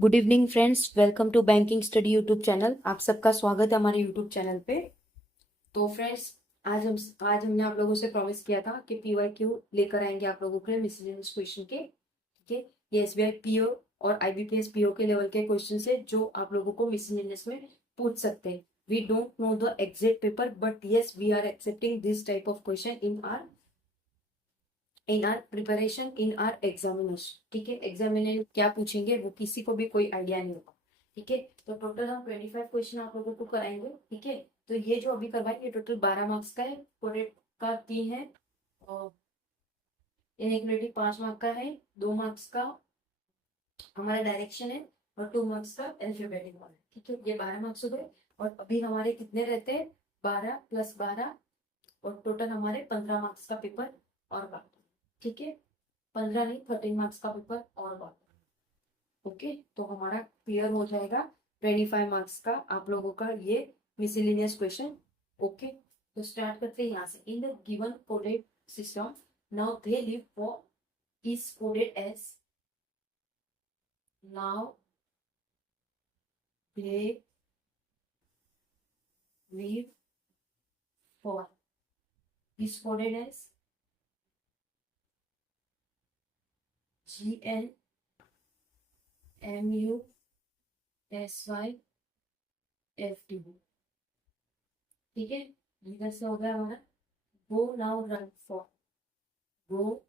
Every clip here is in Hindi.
Good evening friends, welcome to banking study YouTube channel. आप सबका स्वागत है हमारे यूट्यूब चैनल पे। तो फ्रेंड्स, आज हमने आप लोगों से प्रॉमिस किया था कि पीवाईक्यू लेकर आएंगे आप लोगों के लिए मिसलेनियस क्वेश्चन के। ठीक है, ये एसबीआई पीओ और आईबीपीएस पीओ के लेवल के क्वेश्चन है जो आप लोगों को मिसलेनियस में पूछ सकते हैं। We don't know the exact paper, but yes we are accepting this type of question in our preparation in our examination. ठीक है, एग्जामिनेशन क्या पूछेंगे वो किसी को भी कोई आइडिया नहीं होगा। ठीक है, तो टोटल हम 25 क्वेश्चन आप लोगों को कराएंगे। ठीक है, तो ये जो अभी करवाएंगे ये टोटल 12 मार्क्स का है। कोडेड का 3 है और इनइक्वालिटी 5 मार्क्स का है। 2 मार्क्स का हमारा डायरेक्शन है और 2 मार्क्स का अल्फाबेटिक वाला है। ठीक है, ये 12 मार्क्स हो गए। और अभी हमारे कितने रहते हैं? 12 + 12 और टोटल हमारे 15 मार्क्स का पेपर और बाकी। ठीक है, 15 नहीं 13 मार्क्स का पेपर और बाकी। ओके, तो हमारा क्लियर हो जाएगा 25 मार्क्स का आप लोगों का ये मिसलेनियस क्वेश्चन। ओके, तो स्टार्ट करते हैं यहाँ से। In the given coded system now they live for is coded as now they live for is coded as GNMUSYFT। ठीक है, इधर से हो गया हमारा। Go now run for, go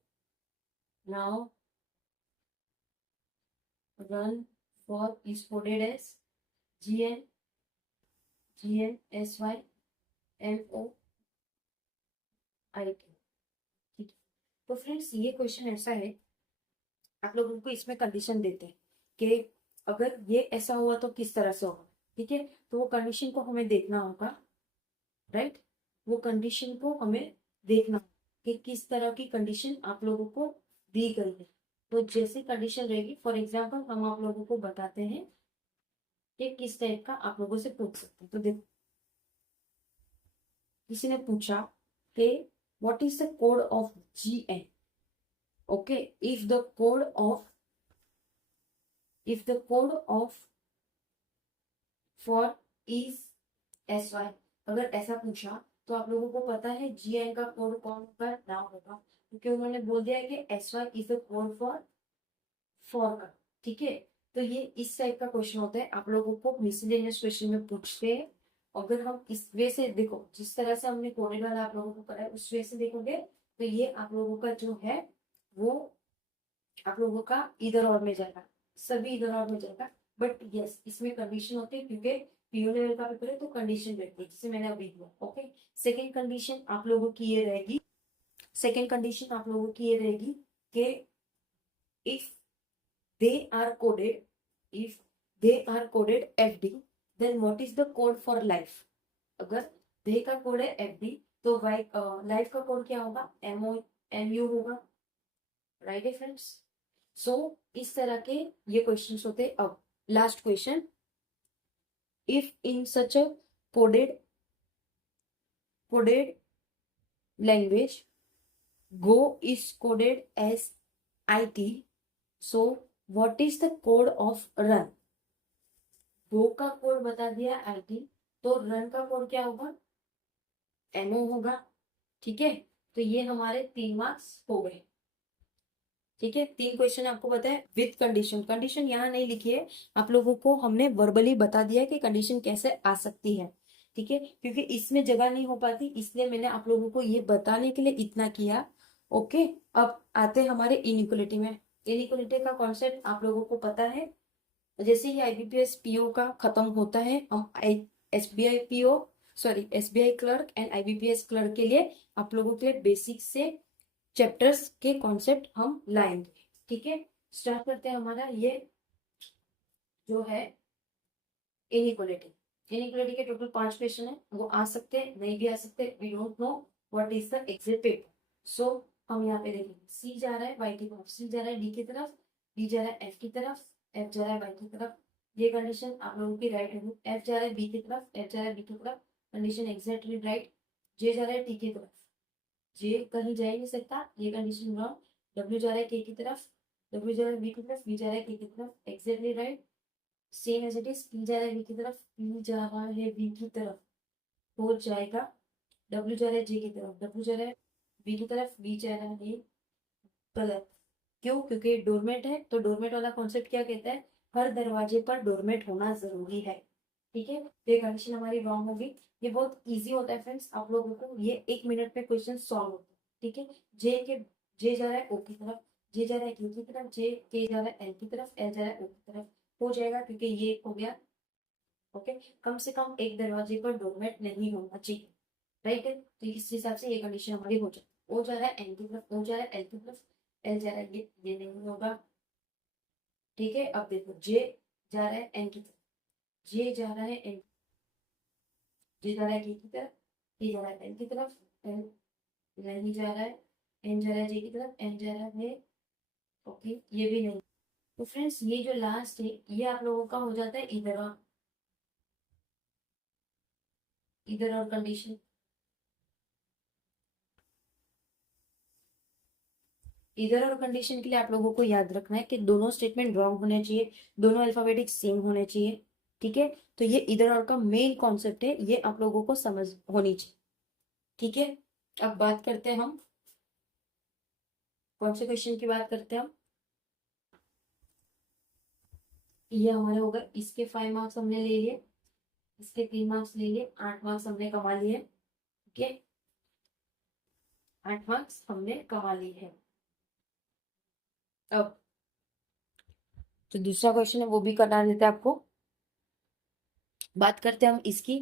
now run for is coded as GNMSYMOIT। ठीक है, तो फ्रेंड्स ये क्वेश्चन ऐसा है, आप लोगों को इसमें कंडीशन देते हैं कि अगर ये ऐसा हुआ तो किस तरह से होगा। ठीक है, तो वो कंडीशन को हमें देखना होगा। राइट, वो कंडीशन को हमें देखना कि किस तरह की कंडीशन आप लोगों को दी गई है। तो जैसी कंडीशन रहेगी, फॉर एग्जाम्पल हम आप लोगों को बताते हैं कि किस टाइप का आप लोगों से पूछ सकते हैं। तो देखो, किसी ने पूछा कि what is the code of GN। Okay, if the code of for is SY, अगर ऐसा पूछा तो आप लोगों को पता है GN का कोड कौन का नाम होगा, क्योंकि उन्होंने बोल दिया है कि SY is the code for का। ठीक है, तो ये इस टाइप का क्वेश्चन होता है, आप लोगों को मिसलेनियस क्वेश्चन में पूछते हैं। अगर हम इस वे से देखो, जिस तरह से हमने कोडेड वाला आप लोगों को कराया उस वे से देखोगे तो ये आप लोगों का जो है वो आप लोगों का इधर और में जाएगा, सभी इधर और में जाएगा। बट यस, इसमें कंडीशन होती है क्योंकि पीओ लेवल का पेपर है तो कंडीशन रहती है, जिसे मैंने अभी दिया। ओके, सेकेंड कंडीशन आप लोगों की ये रहेगी, कि if they are coded FD, then what is the code for life। अगर they का कोड है FD तो लाइफ का कोड क्या होगा? MU होगा। राइट है फ्रेंड्स, सो इस तरह के ये क्वेश्चंस होते हैं। अब last question, if in such a coded language Go is coded as IT, so what is the code of run। Go का कोड बता दिया IT, तो run का कोड क्या होगा? MO होगा। ठीक है, तो ये हमारे 3 मार्क्स हो गए। ठीक है, 3 क्वेश्चन आपको पता है विद कंडीशन। कंडीशन यहाँ नहीं लिखी है, आप लोगों को हमने वर्बली बता दिया है कि कंडीशन कैसे आ सकती है। ठीक है, क्योंकि इसमें जगह नहीं हो पाती इसलिए मैंने आप लोगों को ये बताने के लिए इतना किया। ओके, अब आते हैं हमारे इनइक्वलिटी में। इनइक्वलिटी का कॉन्सेप्ट आप लोगों को पता है। जैसे ही आईबीपीएस पीओ का खत्म होता है, हम SBI clerk and IBPS clerk के लिए आप लोगों के लिए बेसिक से चैप्टर्स के कॉन्सेप्ट हम लाएंगे। ठीक है, स्टार्ट करते हैं। हमारा ये जो है इनइक्वलिटी के टोटल 5 क्वेश्चन है, वो आ सकते हैं नहीं भी आ सकते, we don't know what is the exact paper. So हम यहाँ पे देखेंगे, सी जा रहा है वाई की तरफ, सी जा रहा है डी की तरफ, डी जा रहा है एफ की तरफ, एफ जा रहा है वाई की तरफ। ये कंडीशन आप लोगों की राइट होगी। एफ जा रहा है बी की तरफ, एफ जा रहा है बी की तरफ, कंडीशन एग्जैक्टली राइट। जे जा रहा है टी की तरफ, जे कहीं जा ही नहीं सकता, ये कंडीशन रॉन्ग। डब्ल्यू जा रहा है के की तरफ, डब्ल्यू जा रहा है बी की तरफ, बी जा रहा है के की तरफ, exactly right. Same as it is, P जा रहा है वी की तरफ, पी जा रहा है वी की तरफ, हो जाएगा डब्ल्यू जा रहा है जे की तरफ, डब्ल्यू जा रहा है वी की तरफ, वी जा रहा है गलत। क्यों? क्योंकि डोरमेट है, तो डोरमेट वाला कॉन्सेप्ट क्या कहता है, हर दरवाजे पर डोरमेट होना जरूरी है। ठीक है, तो ये कंडीशन हमारी रॉन्ग होगी। ये बहुत इजी होता है फ्रेंड्स, आप लोगों को ये 1 मिनट में क्वेश्चन सॉल्व होता है। ठीक है, जे जा रहा है ओ की तरफ, जे जा रहा है क्यू की तरफ, जे के जा रहा है एल की तरफ, एल जा रहा है ओ की तरफ, हो जाएगा क्योंकि ये हो गया। ओके, कम से कम एक दरवाजे पर डोरमेट नहीं होना चाहिए। राइट है, तो इस हिसाब से ये कंडीशन हमारी हो जाए। ओ जा रहा है एन की तरफ, ओ जा रहा है एल की तरफ, एल जा रहा है ये नहीं होगा। ठीक है, अब देखो जे जा रहा है एन की तरफ, जे जा रहा है एन, जे जा रहा है के की तरफ, के जा रहा है एल की तरफ, एल नहीं जा रहा है, एन जा रहा है जे की तरफ, एन जा रहा है, ओके ये भी नहीं। तो फ्रेंड्स ये जो लास्ट है ये आप लोगों का हो जाता है इधर और कंडीशन। इधर और कंडीशन के लिए आप लोगों को याद रखना है कि दोनों स्टेटमेंट रॉन्ग होने चाहिए, दोनों अल्फाबेटिक सेम होने चाहिए। ठीक है, तो ये इधर और का मेन कॉन्सेप्ट है, ये आप लोगों को समझ होनी चाहिए। ठीक है, अब बात करते हैं हम कौन से क्वेश्चन की बात करते हैं हम। ये हमारे होगा, इसके 5 मार्क्स हमने ले लिए, इसके 3 मार्क्स ले लिए, 8 मार्क्स हमने कमा लिए। ठीक है, 8 मार्क्स हमने कमा लिए हैं। अब जो दूसरा क्वेश्चन है वो भी करा देते हैं आपको। बात करते हैं हम इसकी,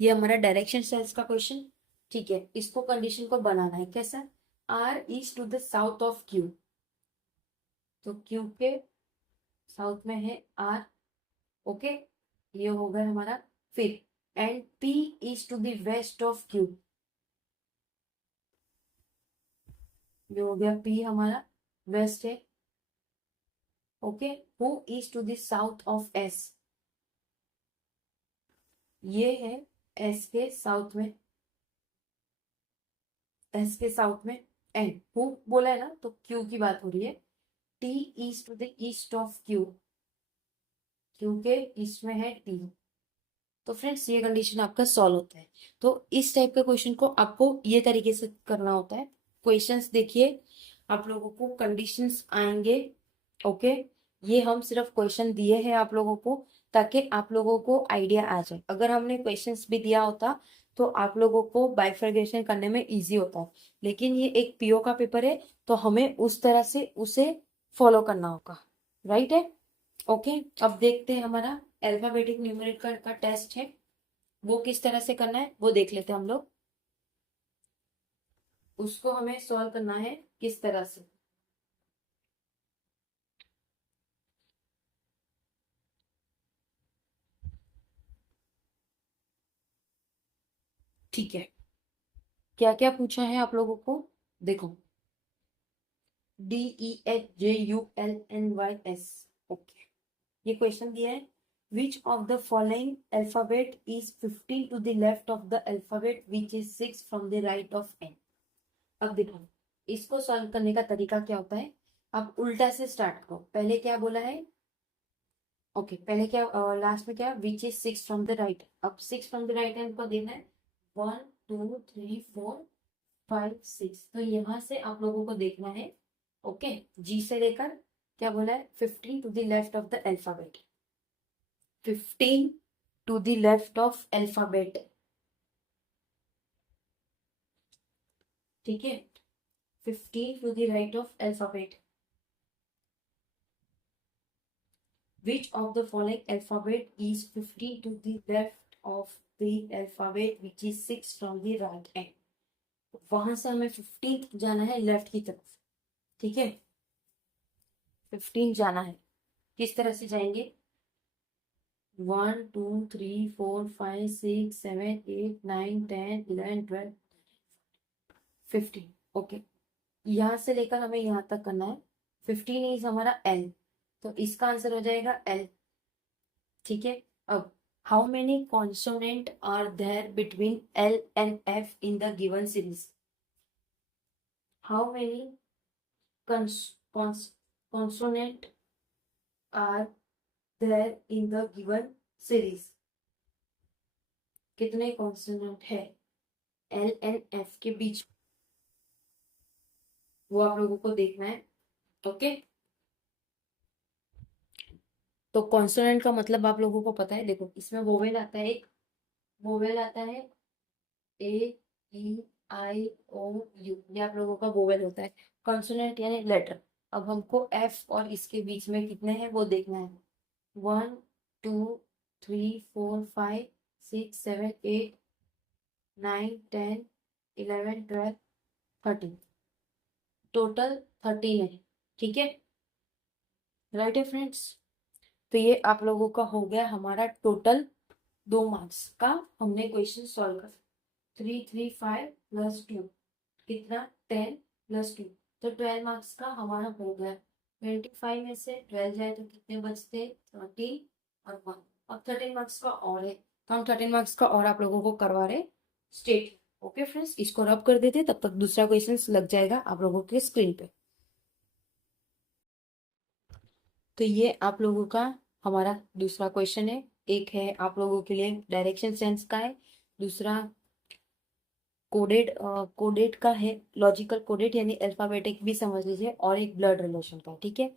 ये हमारा डायरेक्शन सेल्स का क्वेश्चन। ठीक है, इसको कंडीशन को बनाना है कैसा, R is to the south of Q, तो क्यू के साउथ में है आर। ओके, ये हो गया हमारा। फिर and P is to the west of Q, ये हो गया पी हमारा वेस्ट है। Okay, who is to the south of S, ये है एस के साउथ में, एस के साउथ में। एंड हु बोला है ना, तो क्यू की बात हो रही है, T is to the east of Q, Q के ईस्ट में है टी। तो फ्रेंड्स ये कंडीशन आपका सॉल्व होता है। तो इस टाइप के क्वेश्चन को आपको ये तरीके से करना होता है। क्वेश्चंस देखिए, आप लोगों को कंडीशंस आएंगे। ओके, ये हम सिर्फ क्वेश्चन दिए हैं आप लोगों को ताकि आप लोगों को आइडिया आ जाए। अगर हमने क्वेश्चंस भी दिया होता तो आप लोगों को बाइफर्गेशन करने में इजी होता है, लेकिन ये एक पीओ का पेपर है तो हमें उस तरह से उसे फॉलो करना होगा। राइट है, ओके। अब देखते हैं हमारा अल्फाबेटिक न्यूमेरिकल का टेस्ट है, वो किस तरह से करना है वो देख लेते हैं हम लोग। उसको हमें सॉल्व करना है किस तरह से। ठीक है, क्या क्या पूछा है आप लोगों को, देखो DEHJULNYS। ओके, ये क्वेश्चन दिया है, which of the following alphabet is 15 to the left of the alphabet which is 6 from the right of N. अब देखो इसको सॉल्व करने का तरीका क्या होता है, अब उल्टा से स्टार्ट करो। पहले क्या बोला है, ओके पहले क्या, लास्ट में क्या, विच इज 6 फ्रॉम द राइट। अब 6 फ्रॉम द राइट हैंड को देना है 1 2 3 4 5 6, तो यहाँ से आप लोगों को देखना है। ओके, जी से लेकर क्या बोला है, 15 to the left of the alphabet, 15 to the left of alphabet. ठीक है, 15 to the right of alphabet, which of the following alphabet is 15 to the left of the alphabet which is 6 from the right end। वहां से हमें 15 जाना है लेफ्ट की तरफ। ठीक है, 15 जाना है, किस तरह से जाएंगे, 1 2 3 4 5 6 7 8 9 10 11 12 15। ओके, यहाँ से लेकर हमें यहाँ तक करना है। 15 इज हमारा एल, तो इसका आंसर हो जाएगा एल। ठीक है, अब how many consonant are there between L and F in the given series, how many consonant are there in the given series. कितने कॉन्सोनेंट है एल एंड एफ के बीच, वो आप लोगों को देखना है। ओके, तो कॉन्सोनेंट का मतलब आप लोगों को पता है। देखो इसमें वोवेल आता है, एक वोवेल आता है ए ई आई ओ यू, ये आप लोगों का वोवेल होता है। कॉन्सोनेंट यानी लेटर। अब हमको एफ और इसके बीच में कितने हैं वो देखना है। 1 2 3 4 5 6 7 8 9 10 11 12 13, टोटल 13 है। ठीक है, राइट है फ्रेंड्स। तो ये आप लोगों का हो गया हमारा टोटल 2 मार्क्स का हमने क्वेश्चन सॉल्व कर। 3 3 5 प्लस 2 कितना 10 प्लस 2, तो 12 मार्क्स का हमारा हो गया। 25 में से 12 जाए तो कितने बचते 13 और 1। अब 13 मार्क्स का और है, तो हम 13 मार्क्स का और आप लोगों को करवा रहे स्टेट। ओके फ्रेंड्स, इसको रब कर देते, तब तक दूसरा क्वेश्चन लग जाएगा आप लोगों के स्क्रीन पे। तो ये आप लोगों का हमारा दूसरा क्वेश्चन है। एक है आप लोगों के लिए डायरेक्शन सेंस का है, दूसरा कोडेड कोडेड का है, लॉजिकल कोडेड यानी अल्फाबेटिक भी समझ लीजिए, और एक ब्लड रिलेशन का। ठीक है,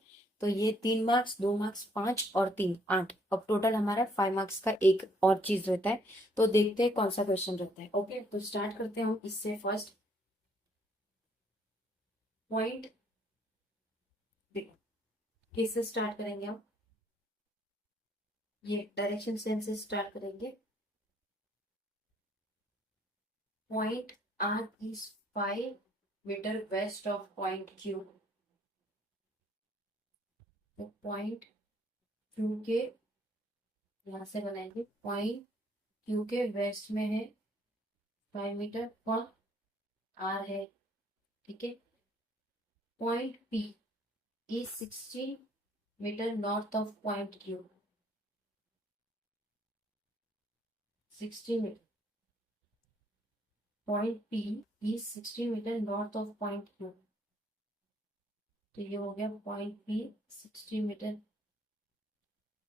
तो ये 3 मार्क्स, 2 मार्क्स, 5 और 3 8, अब टोटल हमारा 5 मार्क्स का एक और चीज रहता है। तो देखते हैं कौन सा क्वेश्चन रहता है। ओके, तो स्टार्ट करते हैं हम इससे। फर्स्ट पॉइंट, देखो किससे स्टार्ट करेंगे हम, ये डायरेक्शन सेंस से स्टार्ट करेंगे। Point R is 5 meter west of point Q. तो पॉइंट क्यू के यहाँ से बनाएंगे, पॉइंट क्यू के वेस्ट में है 5 मीटर, कौन आर है। ठीक है, point P is 60 meter north of point Q. 60 meter, point P is 60 meter north of point Q. तो ये हो गया point P 60 meter.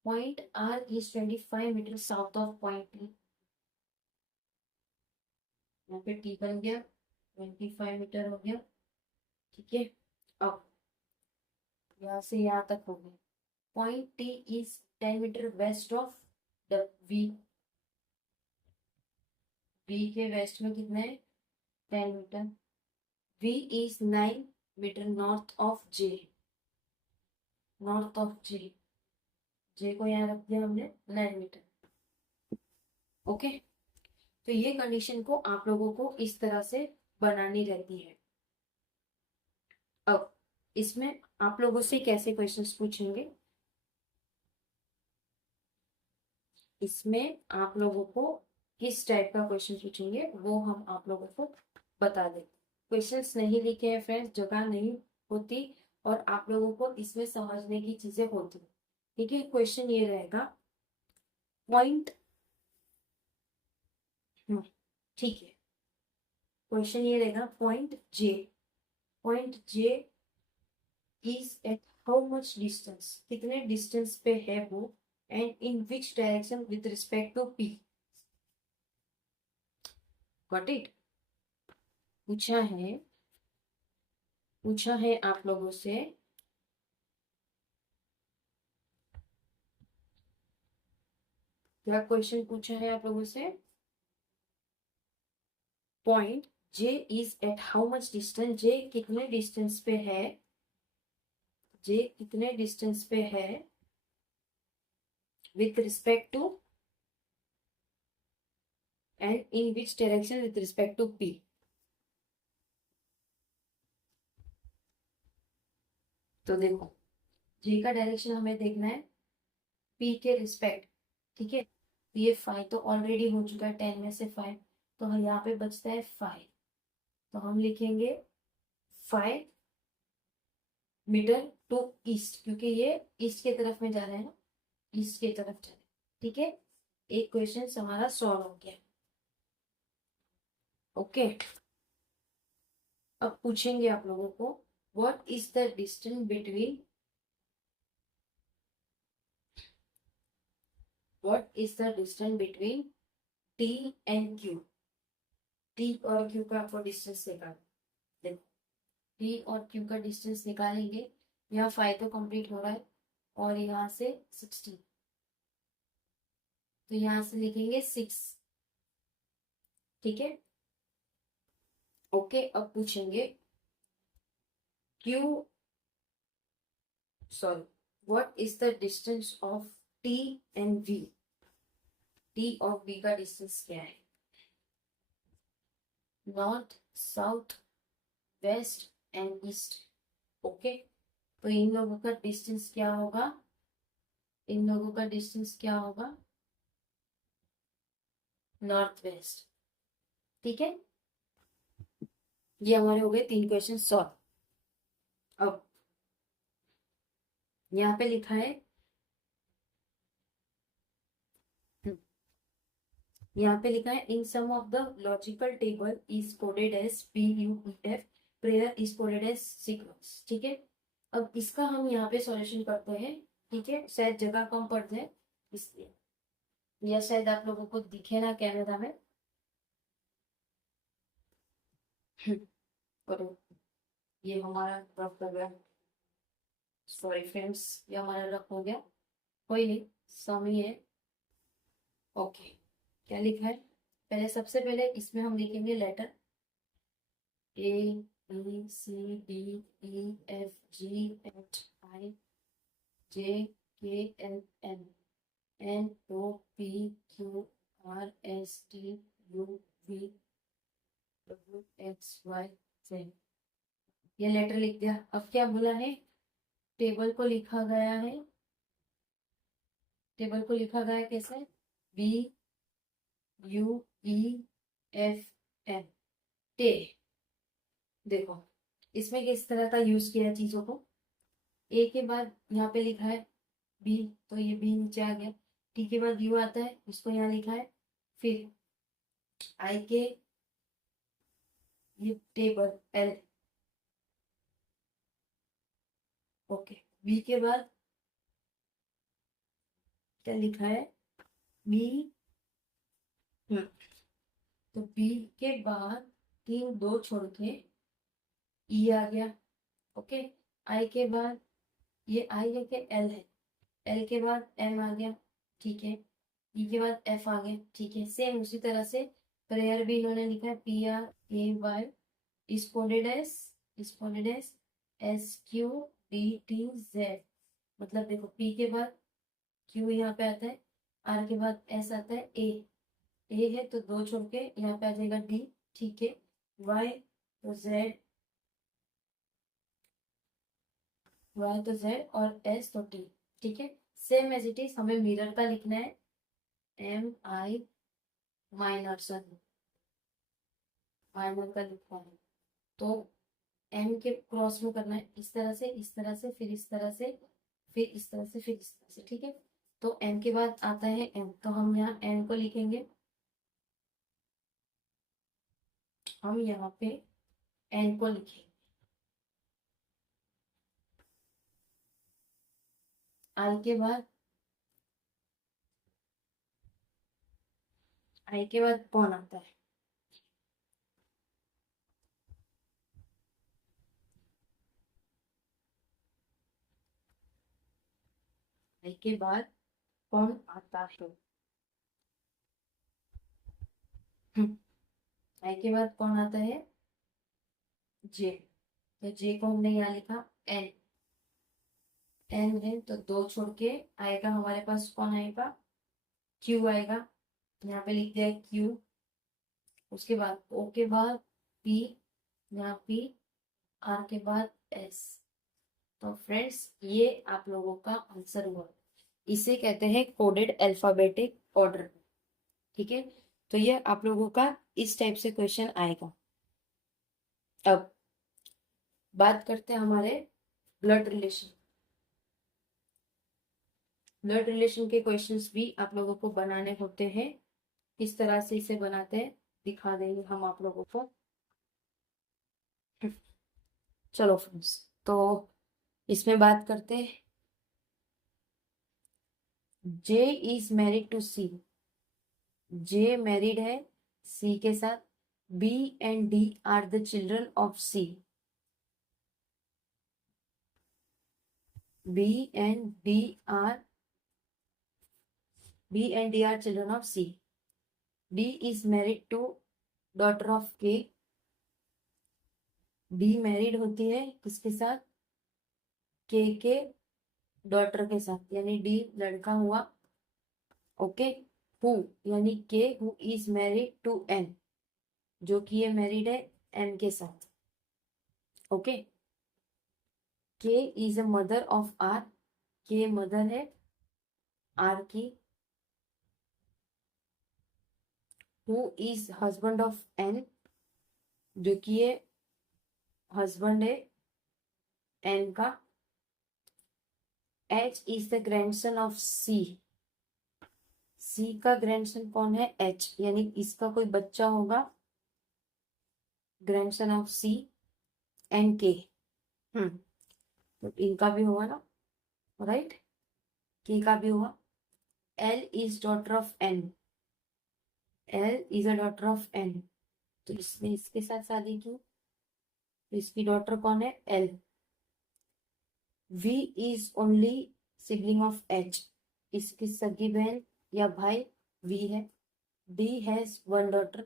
Point R is 25 meter south of point P. यहाँ पे टी बन गया, 25 मीटर हो गया। ठीक है, अब यहाँ से यहाँ तक हो गया। Point T is 10 metre west of the V. V के वेस्ट में कितना है 10 metre. V is 9 metre north of J. North of J, J को यहाँ रख दिया हमने 9 मीटर। ओके, तो ये कंडीशन को आप लोगों को इस तरह से बनानी रहती है। अब इसमें आप लोगों से कैसे क्वेश्चंस पूछेंगे, इसमें आप लोगों को किस टाइप का क्वेश्चन पूछेंगे वो हम आप लोगों को बता दें। क्वेश्चंस नहीं लिखे हैं फ्रेंड्स, जगह नहीं होती, और आप लोगों को इसमें समझने की चीजें होती। ठीक है, क्वेश्चन ये रहेगा पॉइंट, ठीक है, क्वेश्चन ये रहेगा point J. Point J is at how much distance, कितने डिस्टेंस पे है वो, and in which direction with respect to P. Got it, पूछा है आप लोगों से, क्या क्वेश्चन पूछा है आप लोगों से। Point J is at how much distance, J कितने डिस्टेंस पे है, जे कितने डिस्टेंस पे है with respect to, and in which direction with respect to P. तो देखो जे का डायरेक्शन हमें देखना है पी के रिस्पेक्ट। ठीक है, ये 5 तो ऑलरेडी हो चुका है, 10 में से 5, तो यहाँ पे बचता है 5। तो हम लिखेंगे 5 मीटर टू ईस्ट, क्योंकि ये ईस्ट के तरफ में जा रहे हैं ना, ईस्ट की तरफ जा रहे हैं। ठीक है, एक क्वेश्चन हमारा सॉल्व हो गया। ओके, अब पूछेंगे आप लोगों को what is the distance between what is the distance between T and Q. T और क्यू का आपको डिस्टेंस निकालना। देखो टी और क्यू का डिस्टेंस निकालेंगे। यहाँ 5 तो कंप्लीट हो रहा है और यहाँ से 16, तो यहाँ से लिखेंगे 6। ठीक है, ओके। अब पूछेंगे Q, sorry, what is the distance of T and V. T और वी का डिस्टेंस क्या है। North, south, west and east. Okay, तो इन लोगों का डिस्टेंस क्या होगा, इन लोगों का डिस्टेंस क्या होगा, नॉर्थ वेस्ट। ठीक है, ये हमारे हो गए 3 क्वेश्चन सॉल्व। अब यहाँ पे लिखा है, यहाँ पे लिखा है in some of the logical table is coded as PUEF, prayer is coded as sequence. ठीक है, अब इसका हम यहाँ पे सॉल्यूशन करते हैं। ठीक है, शायद जगह कम पड़ जाए इसलिए, या शायद आप लोगों को दिखे ना कैमरा में। और ये हमारा रफ हो गया, सॉरी फ्रेंड्स, ये हमारा रफ हो गया, कोई नहीं, समी है। ओके, क्या लिखा है, पहले सबसे पहले इसमें हम लिखेंगे लेटर ABCDEFGHIJKLMNOPQRSTUVWXYZ। ये लेटर लिख दिया। अब क्या बोला है, टेबल को लिखा गया है, टेबल को लिखा गया है कैसे, BUEFM, टे। देखो इसमें किस तरह का यूज किया है चीजों को। ए के बाद यहाँ पे लिखा है बी, तो ये बी नीचे आ गया। टी के बाद यू आता है, इसको यहाँ लिखा है। फिर आई के ये टेबल एल, ओके। बी के बाद क्या लिखा है, बी, तो बी के बाद 3 2 छोड़ के ई आ गया। ओके, आई के बाद ये आई है कि एल है, एल के बाद एम आ गया। ठीक है, ई के बाद एफ आ गया। ठीक है, सेम उसी तरह से प्रेयर भी इन्होंने लिखा है PRAY इस कोडेड एस SQDTZ। मतलब देखो पी के बाद क्यू यहाँ पे आता है, आर के बाद एस आता है, ए है तो 2 छोड़ के यहाँ पे आ जाएगा डी। ठीक है, वाई तो जेड, वाई तो जेड और एस तो टी। ठीक है, सेम एज इट इज हमें मिरर का लिखना है MI माइनर, सॉरी माइनर का लिखना है, तो एम के क्रॉस में करना है, इस तरह से, इस तरह से, फिर इस तरह से, फिर इस तरह से, फिर इस तरह से। ठीक है, तो एम के बाद आता है एम, तो हम यहाँ एम को लिखेंगे, हम यहाँ पे एन को लिखेंगे। आई के बाद कौन आता है, आई के बाद कौन आता है, आई के बाद कौन आता है, जे। तो जे को हमने यहाँ लिखा एन, एन है तो 2 छोड़ के आएगा हमारे पास, कौन आएगा, क्यू आएगा। यहाँ पे लिख दिया क्यू। उसके बाद ओ के बाद पी, यहाँ पी, आर के बाद एस। तो फ्रेंड्स ये आप लोगों का आंसर हुआ, इसे कहते हैं कोडेड अल्फाबेटिक ऑर्डर। ठीक है, तो ये आप लोगों का इस टाइप से क्वेश्चन आएगा। अब बात करते हैं हमारे ब्लड रिलेशन। ब्लड रिलेशन के क्वेश्चंस भी आप लोगों को बनाने होते हैं, किस तरह से इसे बनाते हैं दिखा देंगे हम आप लोगों को। चलो फ्रेंड्स, तो इसमें बात करते हैं J is married to C, J married है सी के साथ, B and D are the children of C, B and D are, B and D are children of C, D is married to daughter of K, D married होती है किसके साथ, के डॉटर के साथ, यानी डी लड़का हुआ, ओके। हु यानी के, who is married to N, जो कि ये मैरिड है एन के साथ, okay. K is a mother of R, K mother है आर की। Who is husband of N, जो कि ये हस्बैंड है एन का। H is the grandson of C, C का ग्रैंडसन कौन है, एच, यानी इसका कोई बच्चा होगा, ग्रैंडसन ऑफ सी एंड के। तो इनका भी हुआ ना, राइट, के का भी हुआ। L is daughter of N, L is a daughter of N, तो इसने इसके साथ शादी की, तो इसकी डॉटर कौन है, L. V is only sibling of H, इसकी सगी बहन या भाई वी है। D has one daughter,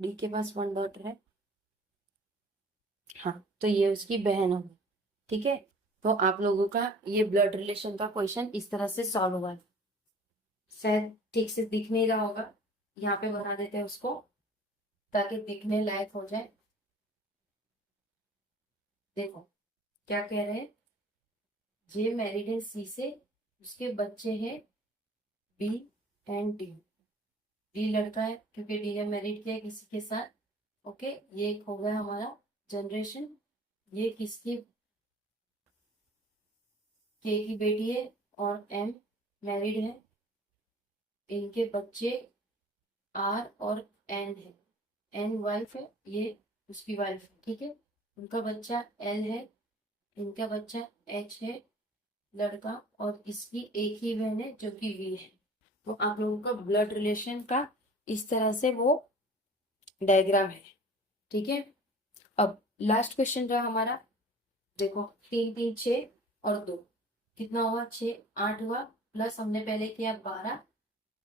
D के पास वन डॉटर है, हाँ, तो ये उसकी बहन होगी, ठीक है। तो आप लोगों का ये ब्लड रिलेशन का क्वेश्चन इस तरह से सॉल्व हुआ है। शायद ठीक से दिख नहीं रहा होगा, यहाँ पे बना देते हैं उसको ताकि दिखने लायक हो जाए। देखो क्या कह रहे हैं, जे मैरिड है सी से, उसके बच्चे हैं बी एंड डी, डी लड़का है क्योंकि डी ने मैरिड किया है किसी के साथ, ओके। ये हो गया हमारा जनरेशन। ये किसकी, के की बेटी है और एम मैरिड है, इनके बच्चे आर और एन है, एन वाइफ है, ये उसकी वाइफ है, ठीक है। उनका बच्चा एल है, इनका बच्चा एच है लड़का, और इसकी एक ही बहन है जो कि वी है। तो आप लोगों का ब्लड रिलेशन का इस तरह से वो डायग्राम है, ठीक है। अब लास्ट क्वेश्चन रहा हमारा, देखो 3 3 6 और 2 कितना हुआ, 6 8 हुआ, प्लस हमने पहले किया 12,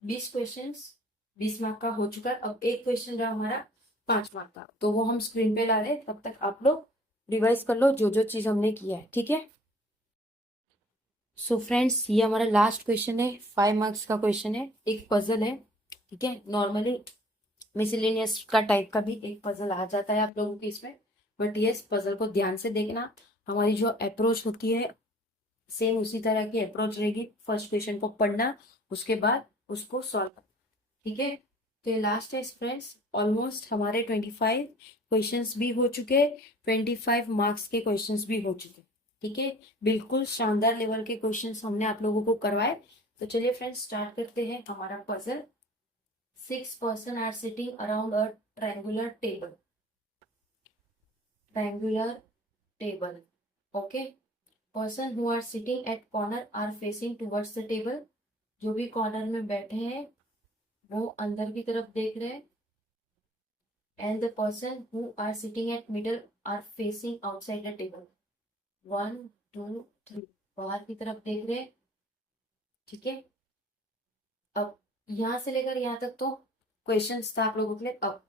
20 क्वेश्चन 20 मार्क का हो चुका है। अब एक क्वेश्चन रहा हमारा 5 मार्क का, तो वो हम स्क्रीन पे ला रहे, तब तक आप लोग रिवाइज कर लो जो जो चीज हमने किया है, ठीक है। सो फ्रेंड्स, ये हमारा लास्ट क्वेश्चन है, 5 मार्क्स का क्वेश्चन है, एक पजल है, ठीक है। नॉर्मली मिसलेनियस का टाइप का भी एक पजल आ जाता है आप लोगों के इसमें, बट ये पजल को ध्यान से देखना, हमारी जो अप्रोच होती है सेम उसी तरह की अप्रोच रहेगी। फर्स्ट क्वेश्चन को पढ़ना, उसके बाद उसको सॉल्व करना, ठीक है। तो ये लास्ट है फ्रेंड्स, ऑलमोस्ट हमारे 25 क्वेश्चंस भी हो चुके, 25 मार्क्स के क्वेश्चंस भी हो चुके, ठीक है। बिल्कुल शानदार लेवल के क्वेश्चंस हमने आप लोगों को करवाए। तो चलिए फ्रेंड्स स्टार्ट करते हैं हमारा puzzle. 6 person are sitting around a triangular table, triangular table, okay। person who are sitting at corner are facing towards the table, जो भी कॉर्नर में बैठे हैं वो अंदर की तरफ देख रहे हैं, and the person who are sitting at middle are facing outside the table, 1 2 3 बाहर की तरफ देख रहे हैं, ठीक है। अब यहाँ से लेकर यहाँ तक तो क्वेश्चन था आप लोगों के लिए। अब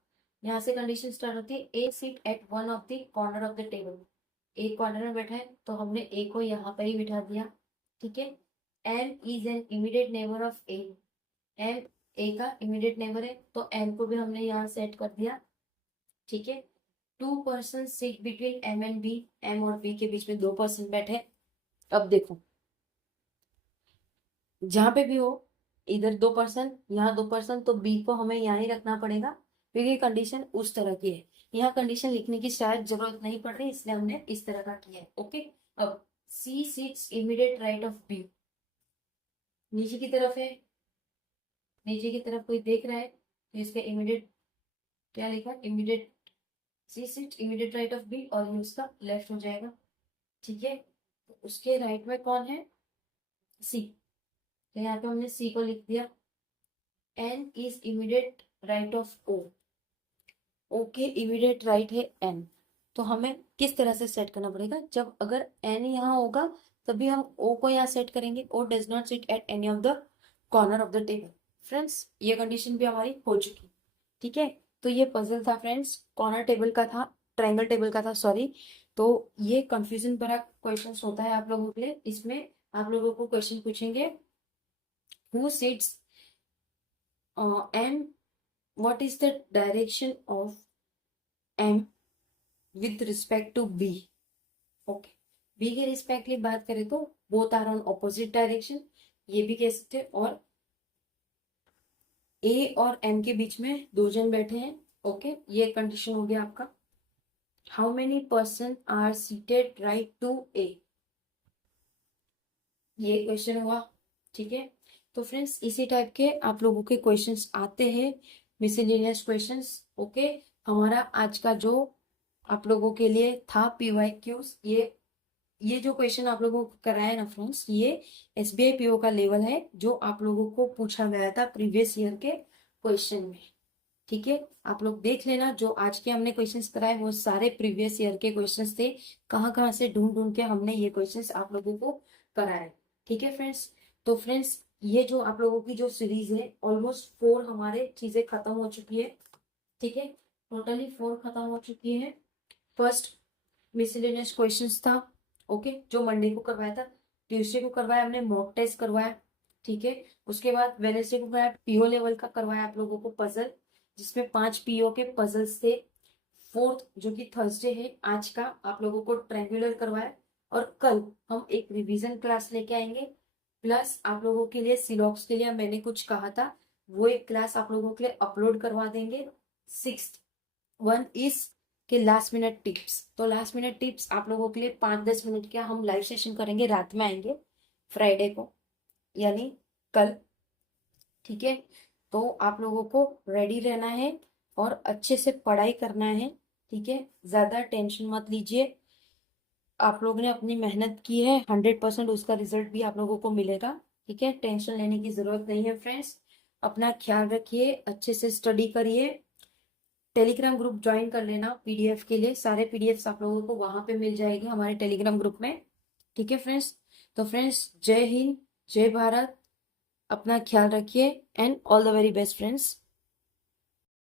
यहाँ से कंडीशन स्टार्ट होती है, A seat at one of the corner of the table, एक कॉर्नर में बैठा है तो हमने ए को यहाँ पर ही बिठा दिया, ठीक है। M is an immediate neighbour of A, M A का इमीडिएट नेबर है तो एम को भी हमने यहाँ सेट कर दिया, ठीक है। 2 person sit between M and B, M और बी के बीच में 2 पर्सन बैठे। अब देखो जहां पे भी हो, इधर 2 पर्सन, यहाँ 2 पर्सन, तो बी को हमें यहाँ ही रखना पड़ेगा क्योंकि कंडीशन उस तरह की है। यहाँ कंडीशन लिखने की शायद जरूरत नहीं पड़ रही, इसलिए हमने इस तरह का किया है, ओके। अब C seats immediate right of B, नीचे की तरफ है, नीचे की तरफ कोई देख रहा है तो इसका इमीडिएट क्या लिखा, immediate, C seats immediate right of B, और ये उसका लेफ्ट हो जाएगा, ठीक है। तो उसके राइट में कौन है, सी, तो यहाँ पे हमने सी को लिख दिया। N is immediate right of O. O के इमीडिएट राइट है एन। तो हमें किस तरह से सेट करना पड़ेगा, जब अगर एन यहाँ होगा तभी हम ओ को यहाँ सेट करेंगे। O does not sit at any of the corner of the table. Friends ये कंडीशन भी हमारी हो चुकी, ठीक है। तो ये पजल था फ्रेंड्स, कॉर्नर टेबल का था, ट्रायंगल टेबल का था, सॉरी। तो ये कंफ्यूजन भरा क्वेश्चन होता है आप लोगों के लिए। इसमें आप लोगों को क्वेश्चन पूछेंगे, who sits and what is the direction of M with respect to B. Okay, B के रिस्पेक्टली बात करें तो both are on opposite direction, ये भी कह सकते हैं। और ए और एम के बीच में दो जन बैठे हैं। ओके, ये कंडीशन हो गया आपका। How many person are seated right to A, ये क्वेश्चन हुआ, ठीक है। तो फ्रेंड्स इसी टाइप के आप लोगों के क्वेश्चंस आते हैं, मिसलेनियस क्वेश्चंस। ओके, हमारा आज का जो आप लोगों के लिए था PYQs, ये जो क्वेश्चन आप लोगों को कराया ना फ्रेंड्स, ये SBI PO का लेवल है, जो आप लोगों को पूछा गया था प्रीवियस ईयर के क्वेश्चन में, ठीक है। आप लोग देख लेना, जो आज के हमने क्वेश्चंस कराए वो सारे प्रीवियस ईयर के क्वेश्चंस थे। कहाँ कहाँ से ढूंढ ढूंढ के हमने ये क्वेश्चंस आप लोगों को कराए, ठीक है फ्रेंड्स। तो फ्रेंड्स ये जो आप लोगों की जो सीरीज है, ऑलमोस्ट 4 हमारे चीजें खत्म हो चुकी है, ठीक है। टोटली 4 खत्म हो चुकी है। फर्स्ट मिसलेनियस क्वेश्चंस था, ओके, जो मंडे को करवाया था। ट्यूसडे को करवाया हमने मॉक टेस्ट करवाया, ठीक है। उसके बाद वेडनेसडे को करवाया PO लेवल का करवाया आप लोगों को पजल, जिसमें 5 PO के पजल्स थे। फोर्थ जो कि थर्सडे है आज का, आप लोगों को ट्रायंगुलर करवाया। और कल हम एक रिवीजन क्लास लेके आएंगे, प्लस आप लोगों के लिए सिलॉक्स के लिए मैंने कुछ कहा था, वो एक क्लास आप लोगों के लिए अपलोड करवा देंगे। सिक्स्थ वन इज के लास्ट मिनट टिप्स। तो लास्ट मिनट टिप्स आप लोगों के लिए 5-10 मिनट का हम लाइव सेशन करेंगे, रात में आएंगे फ्राइडे को, यानी कल, ठीक है। तो आप लोगों को रेडी रहना है और अच्छे से पढ़ाई करना है, ठीक है। ज्यादा टेंशन मत लीजिए, आप लोगों ने अपनी मेहनत की है, 100% उसका रिजल्ट भी आप लोगों को मिलेगा, ठीक है। टेंशन लेने की जरूरत नहीं है फ्रेंड्स। अपना ख्याल रखिए, अच्छे से स्टडी करिए। टेलीग्राम ग्रुप ज्वाइन कर लेना PDF के लिए, सारे PDFs आप लोगों को वहां पे मिल जाएगी हमारे टेलीग्राम ग्रुप में, ठीक है फ्रेंड्स। तो फ्रेंड्स जय हिंद, जय भारत, अपना ख्याल रखिए and all the very best friends.